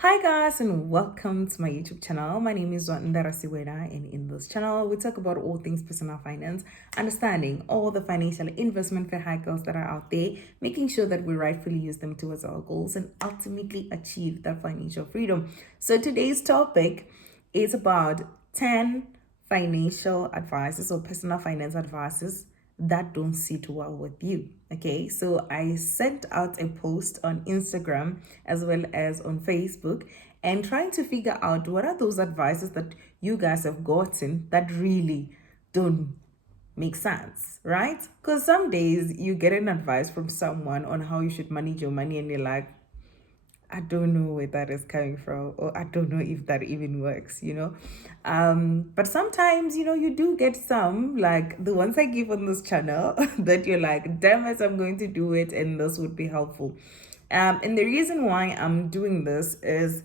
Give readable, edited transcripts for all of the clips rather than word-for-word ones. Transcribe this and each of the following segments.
Hi guys and welcome to my YouTube channel. My name is Ndara Siwena, and in this channel we talk about all things personal finance, understanding all the financial investment vehicles that are out there, making sure that we rightfully use them towards our goals and ultimately achieve that financial freedom. So today's topic is about 10 financial advices or personal finance advices that don't sit well with you. Okay, so I sent out a post on Instagram as well as on Facebook and trying to figure out what are those advices that you guys have gotten that really don't make sense, right? Because some days you get an advice from someone on how you should manage your money and you're like, I don't know where that is coming from, or I don't know if that even works. But sometimes, you do get some, like the ones I give on this channel, that you're like, damn it, I'm going to do it, and this would be helpful. And the reason why I'm doing this is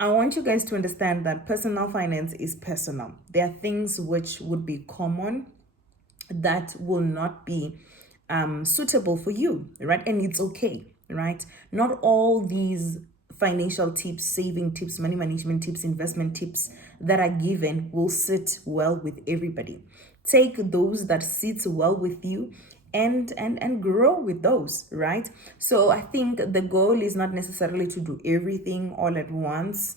I want you guys to understand that personal finance is personal. There are things which would be common that will not be suitable for you, right? And it's okay, right? Not all these financial tips, saving tips, money management tips, investment tips that are given will sit well with everybody. Take those that sit well with you and grow with those, right? So I think the goal is not necessarily to do everything all at once,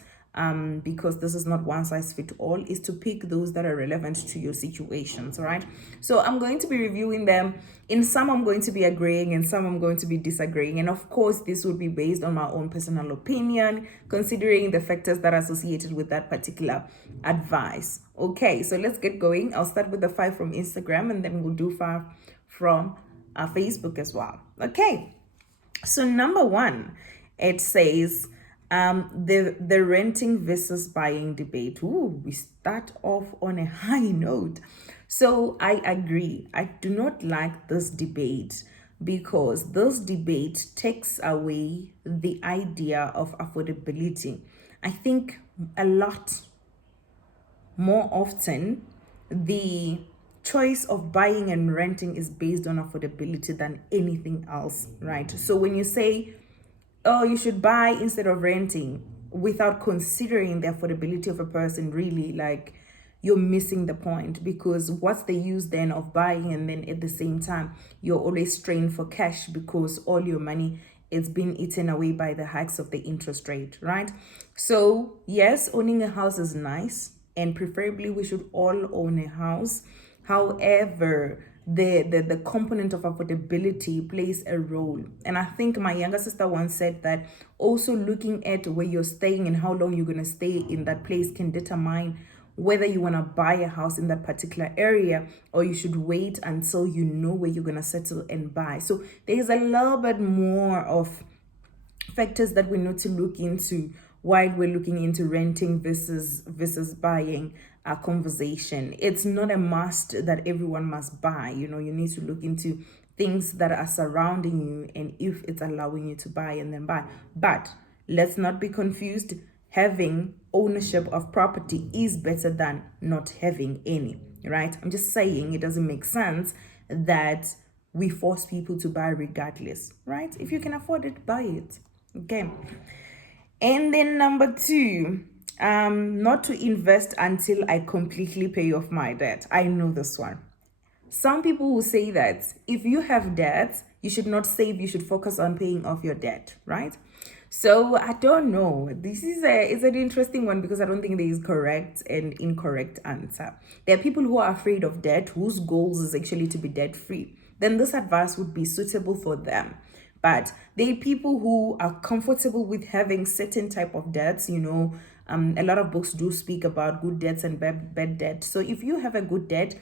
because this is not one size fit all, is to pick those that are relevant to your situations, right? So I'm going to be reviewing them. In some I'm going to be agreeing, and some I'm going to be disagreeing, and of course this would be based on my own personal opinion, considering the factors that are associated with that particular advice. Okay, so let's get going. I'll start with the 5 from Instagram, and then we'll do 5 from Facebook as well. Okay, so number 1, it says the renting versus buying debate. Ooh, we start off on a high note. So I agree. I do not like this debate because this debate takes away the idea of affordability. I think a lot more often the choice of buying and renting is based on affordability than anything else, right? So when you say, oh, you should buy instead of renting, without considering the affordability of a person, really, like, you're missing the point, because what's the use then of buying and then at the same time you're always strained for cash because all your money is being eaten away by the hikes of the interest rate, right? So yes, owning a house is nice, and preferably we should all own a house. However, the component of affordability plays a role. And I think my younger sister once said that also looking at where you're staying and how long you're going to stay in that place can determine whether you want to buy a house in that particular area, or you should wait until you know where you're going to settle and buy. So there's a little bit more of factors that we need to look into while we're looking into renting versus buying a conversation. It's not a must that everyone must buy. You need to look into things that are surrounding you and if it's allowing you to buy and then buy. But let's not be confused. Having ownership of property is better than not having any, right? I'm just saying it doesn't make sense that we force people to buy regardless, right? If you can afford it, buy it. Okay. And then number 2, not to invest until I completely pay off my debt. I know this one. Some people will say that if you have debt, you should not save, you should focus on paying off your debt, right? So I don't know. This is it's an interesting one, because I don't think there is correct and incorrect answer. There are people who are afraid of debt, whose goals is actually to be debt free. Then this advice would be suitable for them. But there are people who are comfortable with having certain type of debts. A lot of books do speak about good debts and bad debt. So if you have a good debt,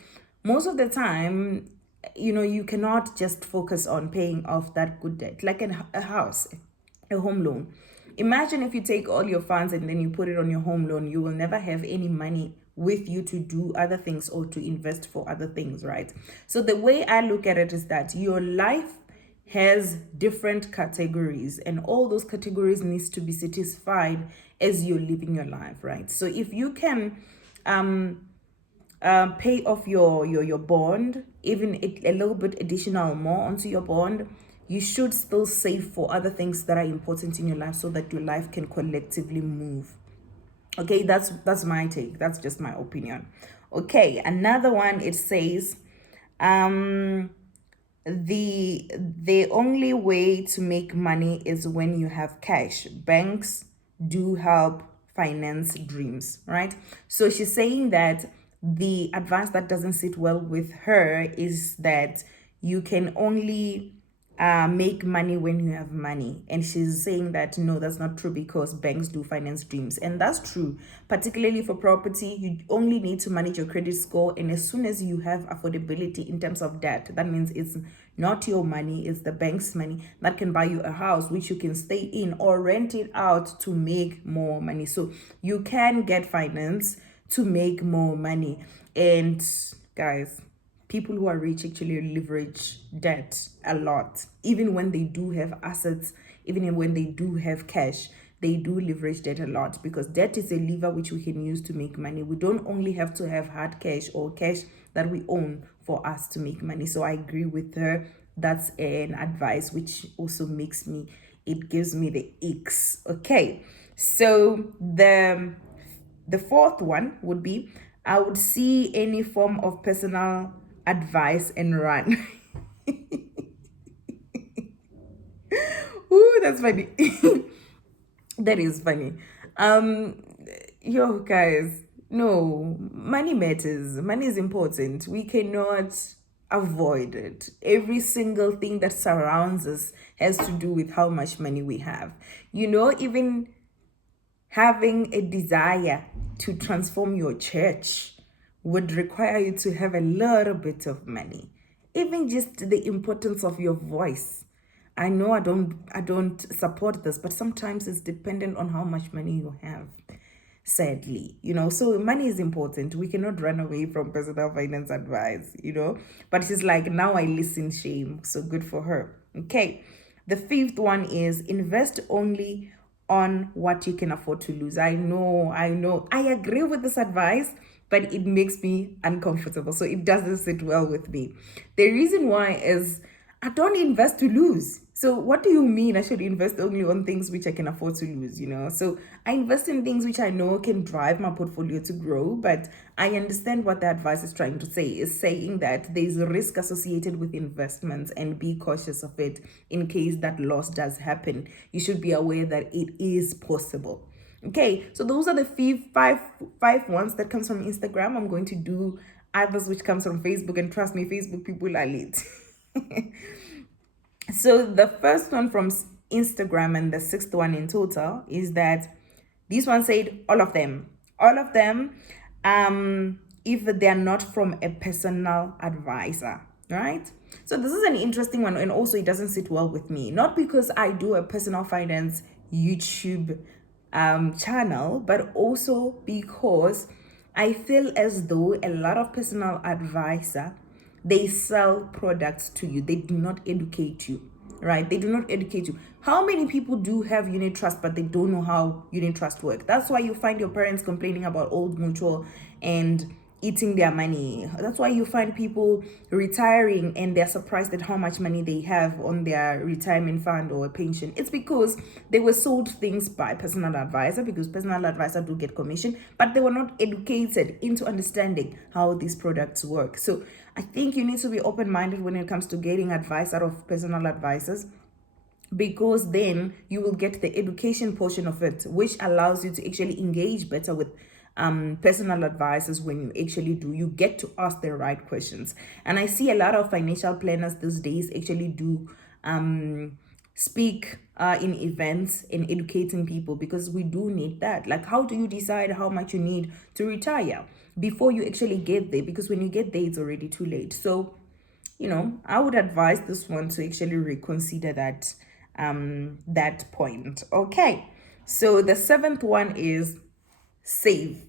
most of the time, you cannot just focus on paying off that good debt, like a house, a home loan. Imagine if you take all your funds and then you put it on your home loan, you will never have any money with you to do other things or to invest for other things, right? So the way I look at it is that your life has different categories, and all those categories needs to be satisfied as you're living your life, right? So if you can pay off your bond, even a little bit additional more onto your bond, you should still save for other things that are important in your life so that your life can collectively move. Okay, that's my take. That's just my opinion. Okay, another one, it says the only way to make money is when you have cash. Banks do help finance dreams, right? So she's saying that the advice that doesn't sit well with her is that you can only make money when you have money. And she's saying that no, that's not true, because banks do finance dreams. And that's true, particularly for property. You only need to manage your credit score, and as soon as you have affordability in terms of debt, that means it's not your money, it's the bank's money that can buy you a house which you can stay in or rent it out to make more money. So you can get finance to make more money. And guys, people who are rich actually leverage debt a lot. Even when they do have assets, even when they do have cash, they do leverage debt a lot, because debt is a lever which we can use to make money. We don't only have to have hard cash or cash that we own for us to make money. So I agree with her. That's an advice which also makes me, it gives me the icks. Okay, so the fourth one would be, I would see any form of personal advice and run. Ooh, that's funny. That is funny. Yo, guys, no, money matters. Money is important. We cannot avoid it. Every single thing that surrounds us has to do with how much money we have. You know, even having a desire to transform your church would require you to have a little bit of money. Even just the importance of your voice. I know I don't support this, but sometimes it's dependent on how much money you have. Sadly, so money is important. We cannot run away from personal finance advice, But she's like, now I listen, shame. So good for her. Okay. The fifth one is invest only on what you can afford to lose. I know. I agree with this advice, but it makes me uncomfortable. So it doesn't sit well with me. The reason why is I don't invest to lose. So what do you mean I should invest only on things which I can afford to lose, So I invest in things which I know can drive my portfolio to grow, but I understand what the advice is trying to say. Is saying that there's a risk associated with investments, and be cautious of it in case that loss does happen. You should be aware that it is possible. Okay, so those are the five ones that comes from Instagram. I'm going to do others which comes from Facebook, and trust me, Facebook people are late. So the first one from Instagram and the sixth one in total is that this one said all of them, if they're not from a personal advisor, right? So this is an interesting one, and also it doesn't sit well with me, not because I do a personal finance YouTube channel, but also because I feel as though a lot of personal advisor, they sell products to you. They do not educate you, right? They do not educate you. How many people do have unit trust, but they don't know how unit trust work? That's why you find your parents complaining about Old Mutual and eating their money. That's why you find people retiring and they're surprised at how much money they have on their retirement fund or pension. It's because they were sold things by personal advisor, because personal advisor do get commission, but they were not educated into understanding how these products work. So I think you need to be open-minded when it comes to getting advice out of personal advisors, because then you will get the education portion of it, which allows you to actually engage better with personal advisors. When you actually do, you get to ask the right questions. And I see a lot of financial planners these days actually do speak in events and educating people, because we do need that. Like, how do you decide how much you need to retire before you actually get there? Because when you get there, it's already too late. So I would advise this one to actually reconsider that point. Okay, so the seventh one is save.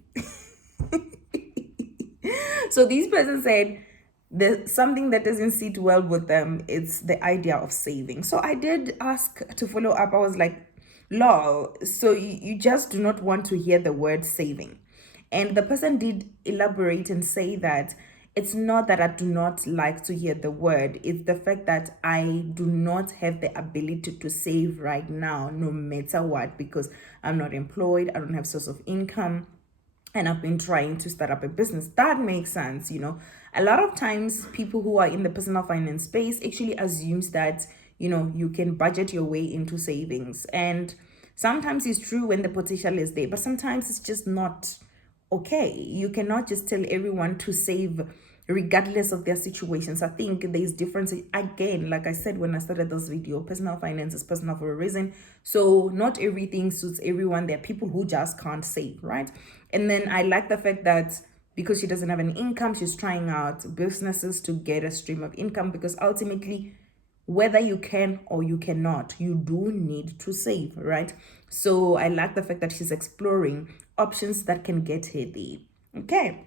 So this person said something that doesn't sit well with them, it's the idea of saving. So I did ask to follow up. I was like, lol, so you just do not want to hear the word saving? And the person did elaborate and say that it's not that I do not like to hear the word. It's the fact that I do not have the ability to save right now, no matter what, because I'm not employed. I don't have source of income, and I've been trying to start up a business. That makes sense, you know. A lot of times people who are in the personal finance space actually assumes that, you know, you can budget your way into savings. And sometimes it's true when the potential is there, but sometimes it's just not okay. You cannot just tell everyone to save regardless of their situations. I think there's difference. Again, like I said when I started this video, personal finance is personal for a reason. So not everything suits everyone. There are people who just can't save, right? And then I like the fact that because she doesn't have an income, she's trying out businesses to get a stream of income, because ultimately, whether you can or you cannot, you do need to save, right? So I like the fact that she's exploring options that can get her there. Okay.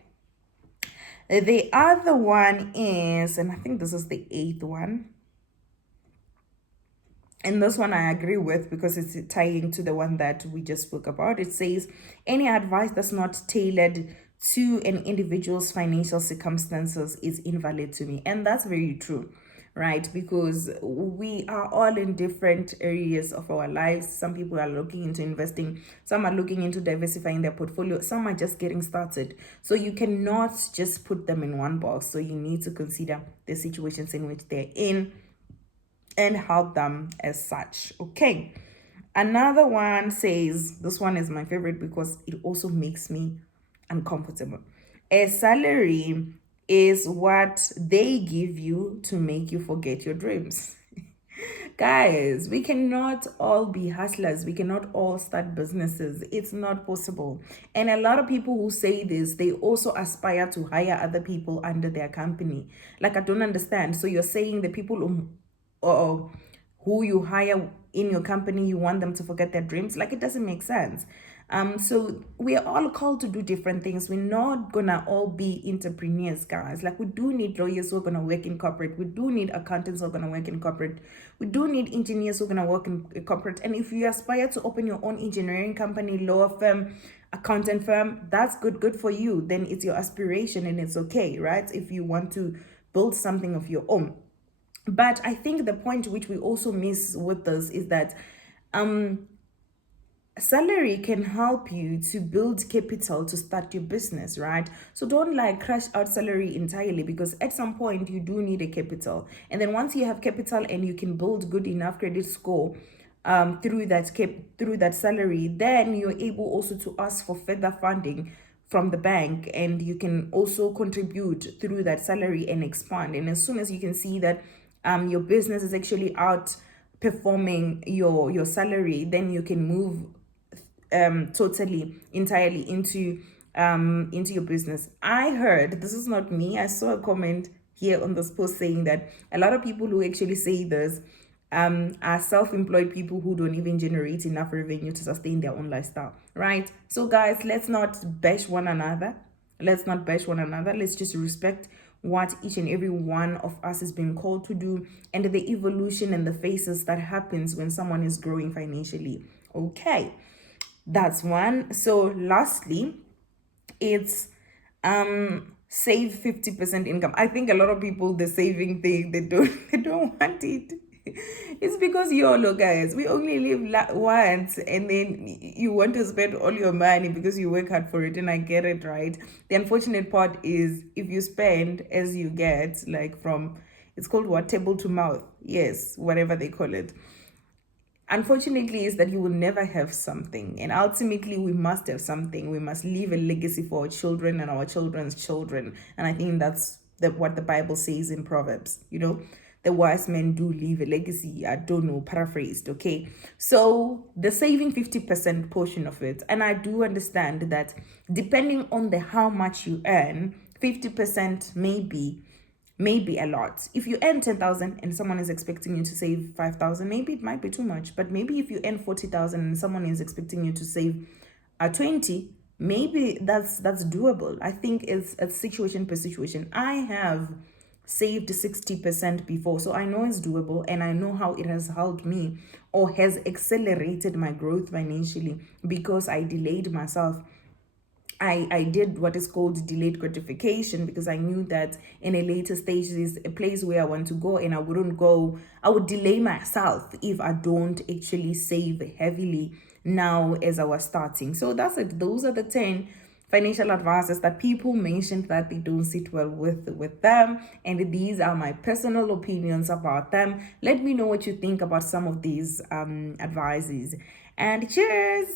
The other one is, and I think this is the 8th one. And this one I agree with because it's tying to the one that we just spoke about. It says, any advice that's not tailored to an individual's financial circumstances is invalid to me. And that's very true, right? Because we are all in different areas of our lives. Some people are looking into investing, some are looking into diversifying their portfolio, some are just getting started. So you cannot just put them in one box. So you need to consider the situations in which they're in and help them as such. Okay. Another one says, this one is my favorite because it also makes me uncomfortable. A salary is what they give you to make you forget your dreams. Guys, we cannot all be hustlers. We cannot all start businesses. It's not possible. And a lot of people who say this, they also aspire to hire other people under their company. Like, I don't understand. So you're saying the people who you hire in your company, you want them to forget their dreams? Like, it doesn't make sense. So we are all called to do different things. We're not gonna all be entrepreneurs, guys. Like, we do need lawyers who are gonna work in corporate. We do need accountants who are gonna work in corporate. We do need engineers who are gonna work in corporate. And if you aspire to open your own engineering company, law firm, accountant firm, that's good for you. Then it's your aspiration and it's okay, right? If you want to build something of your own. But I think the point which we also miss with this is that salary can help you to build capital to start your business, right? So don't like crash out salary entirely, because at some point you do need a capital. And then once you have capital and you can build good enough credit score through that salary, then you're able also to ask for further funding from the bank, and you can also contribute through that salary and expand. And as soon as you can see that your business is actually outperforming your salary, then you can move totally entirely into your business. I heard, this is not me, I saw a comment here on this post saying that a lot of people who actually say this are self-employed people who don't even generate enough revenue to sustain their own lifestyle, right? So guys, let's not bash one another. Let's just respect what each and every one of us is being called to do, and the evolution and the phases that happens when someone is growing financially. Okay, that's one. So lastly, it's save 50% income. I think a lot of people, the saving thing, they don't want it. It's because YOLO, guys. We only live once, and then you want to spend all your money because you work hard for it, and I get it, right? The unfortunate part is if you spend as you get, like from, it's called what, table to mouth, yes, whatever they call it. Unfortunately, is that you will never have something, and ultimately we must have something. We must leave a legacy for our children and our children's children, and I think that's what the Bible says in Proverbs. You know, the wise men do leave a legacy. I don't know, paraphrased. Okay, so the saving 50% portion of it, and I do understand that depending on the how much you earn, 50% maybe a lot. If you earn 10,000 and someone is expecting you to save 5,000, maybe it might be too much. But maybe if you earn 40,000 and someone is expecting you to save 20, maybe that's doable. I think it's a situation per situation. I have saved 60% before, so I know it's doable, and I know how it has helped me or has accelerated my growth financially, because I delayed myself I did what is called delayed gratification, because I knew that in a later stage is a place where I want to go, and I would delay myself if I don't actually save heavily now as I was starting. So that's it. Those are the 10 financial advices that people mentioned that they don't sit well with them, and these are my personal opinions about them. Let me know what you think about some of these advices, and cheers.